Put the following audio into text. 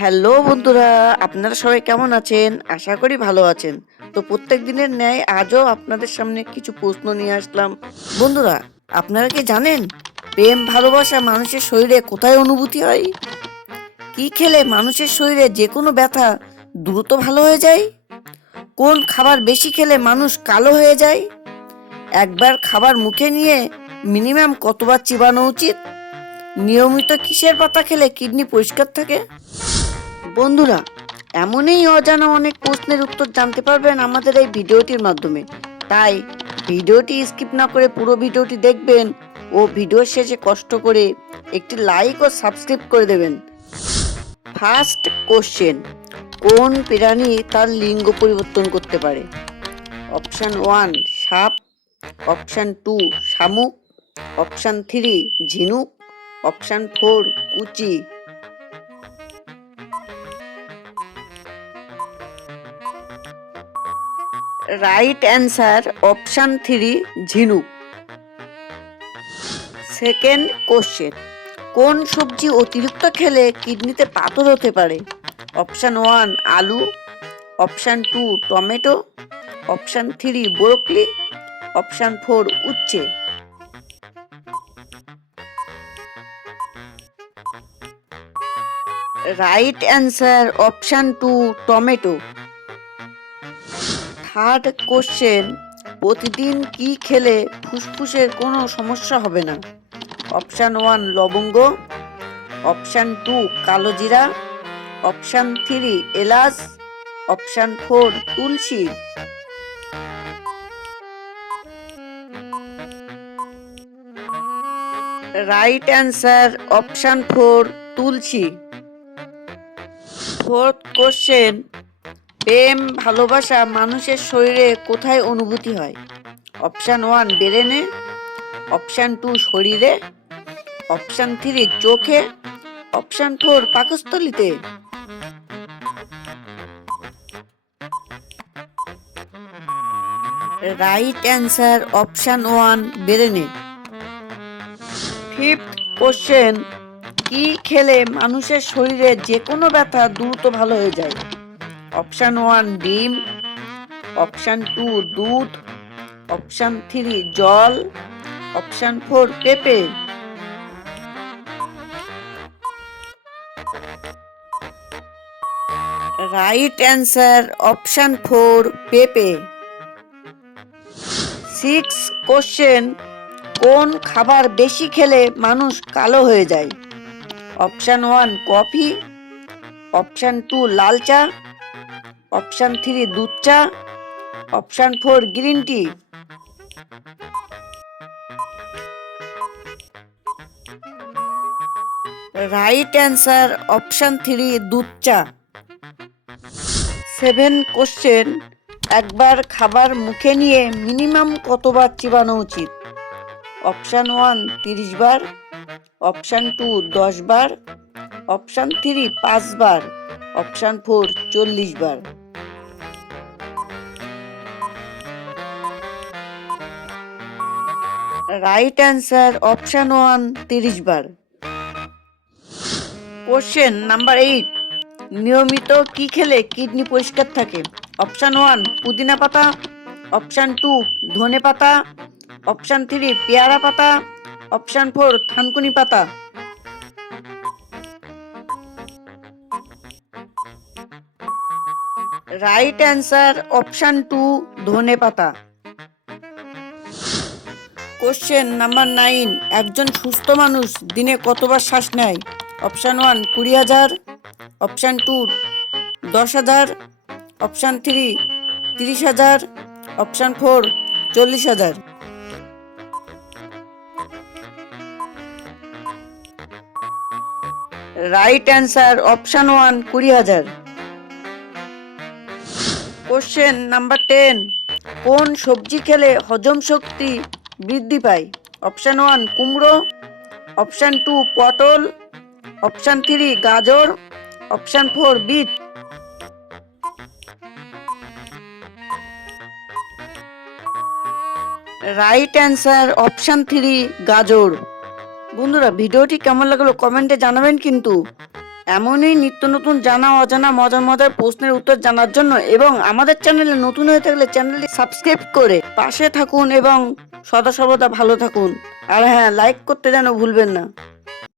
Hello বন্ধুরা, আপনারা সবাই কেমন আছেন? আশা করি ভালো আছেন। তো প্রত্যেক দিনের ন্যায় আজও আপনাদের সামনে কিছু প্রশ্ন নিয়ে আসলাম। বন্ধুরা, আপনারা কি জানেন প্রেম, ভালোবাসা মানুষের শরীরে কোথায় অনুভূতি হয়? কি খেলে মানুষের শরীরে যে কোনো ব্যথা দ্রুত ভালো হয়ে যায়? কোন খাবার বেশি খেলে মানুষ কালো হয়ে যায়? একবার খাবার মুখে নিয়ে মিনিমাম কতবার চিবানো উচিত? নিয়মিত কিসের পাতা খেলে কিডনি পরিষ্কার থাকে? বন্ধুরা, এমনই অজানা অনেক প্রশ্নের উত্তর জানতে পারবেন আমাদের এই ভিডিওটির মাধ্যমে। তাই ভিডিওটি স্কিপ না করে পুরো ভিডিওটি দেখবেন ও ভিডিওর শেষে কষ্ট করে একটি লাইক ও সাবস্ক্রাইব করে দেবেন। ফার্স্ট কোশ্চেন, কোন প্রাণী তার লিঙ্গ পরিবর্তন করতে পারে? অপশান ওয়ান, সাপ। অপশান টু, শামুক। অপশান থ্রি, ঝিনুক। অপশান ফোর, কুচি। রাইট অ্যান্সার অপশান থ্রি ঝিনুক। সেকেন্ড কোশ্চেন কোন সবজি অতিরিক্ত খেলে কিডনিতে পাথর হতে পারে? অপশান ওয়ান আলু। Option two tomato. Option three broccoli option four উচ্ছে। Right answer option two tomato. Third question, প্রতিদিন কি খেলে ফুসফুসের কোনো সমস্যা হবে না? অপশান ওয়ান লবঙ্গ, অপশান টু কালো জিরা, অপশান থ্রি এলাচ, অপশান ফোর তুলসী। রাইট অ্যান্সার অপশান ফোর তুলসী। ফোর্থ কোশ্চেন প্রেম, ভালোবাসা মানুষের শরীরে কোথায় অনুভূতি হয়? অপশান ওয়ান ব্রেনে। অপশান টু শরীরে। অপশান থ্রি চোখে। অপশান ফোর পাকস্থলিতে। রাইট অ্যান্সার অপশান ওয়ান ব্রেনে। ফিফথ কোশ্চেন কি খেলে মানুষের শরীরে যে কোনো ব্যথা দ্রুত ভালো হয়ে যায়? অপশান ওয়ান ডিম অপশান টু দুধ অপশান থ্রি জল অপশান ফোর পেঁপে রাইট অ্যান্সার অপশান ফোর পেঁপে সিক্স কোশ্চেন কোন খাবার বেশি খেলে মানুষ কালো হয়ে যায়? Option one coffee option two লাল চা. অপশান থ্রি দুধ চা, option four green tea. Right answer option three দুধ চা। সেভেন কোশ্চেন, একবার খাবার মুখে নিয়ে মিনিমাম কতবার চিবানো উচিত? অপশান ওয়ান তিরিশ বার, অপশান টু দশ বার, অপশান থ্রি পাঁচ বার, অপশান ফোর চল্লিশ বার। রাইট অ্যান্সার অপশান ওয়ান তিরিশ বার। কোশ্চেন নাম্বার এইট নিয়মিত কি খেলে কিডনি পরিষ্কার থাকে? অপশান ওয়ান পুদিনা পাতা। অপশান টু ধনে পাতা। অপশান থ্রি পেয়ারা পাতা। অপশান ফোর থানকুনি পাতা। রাইট অ্যান্সার অপশান টু ধনে পাতা। কোশ্চেন নাম্বার নাইন একজন সুস্থ মানুষ দিনে কতবার শ্বাস নেয়? অপশান ওয়ান কুড়ি হাজার। অপশান টু দশ হাজার। অপশান থ্রি তিরিশ হাজার। অপশান ফোর চল্লিশ হাজার। রাইট অ্যান্সার অপশান ওয়ান কুড়ি হাজার। কোশ্চেন নাম্বার টেন কোন সবজি খেলে হজম শক্তি বৃদ্ধি পায় অপশান ওয়ান কুমড়ো। অপশান টু পটল। অপশান থ্রি গাজর। Option four beet. Right answer option three গাজর। বন্ধুরা, ভিডিওটি কেমন লাগল কমেন্টে জানাবেন কিন্তু। এমনই নিত্য নতুন জানা, অজানা, মজার মজার প্রশ্নের উত্তর জানার জন্য এবং আমাদের চ্যানেলে নতুন হয়ে থাকলে চ্যানেলটি সাবস্ক্রাইব করে পাশে থাকুন এবং সদা সর্বদা ভালো থাকুন। আর হ্যাঁ লাইক করতে যেন ভুলবেন না।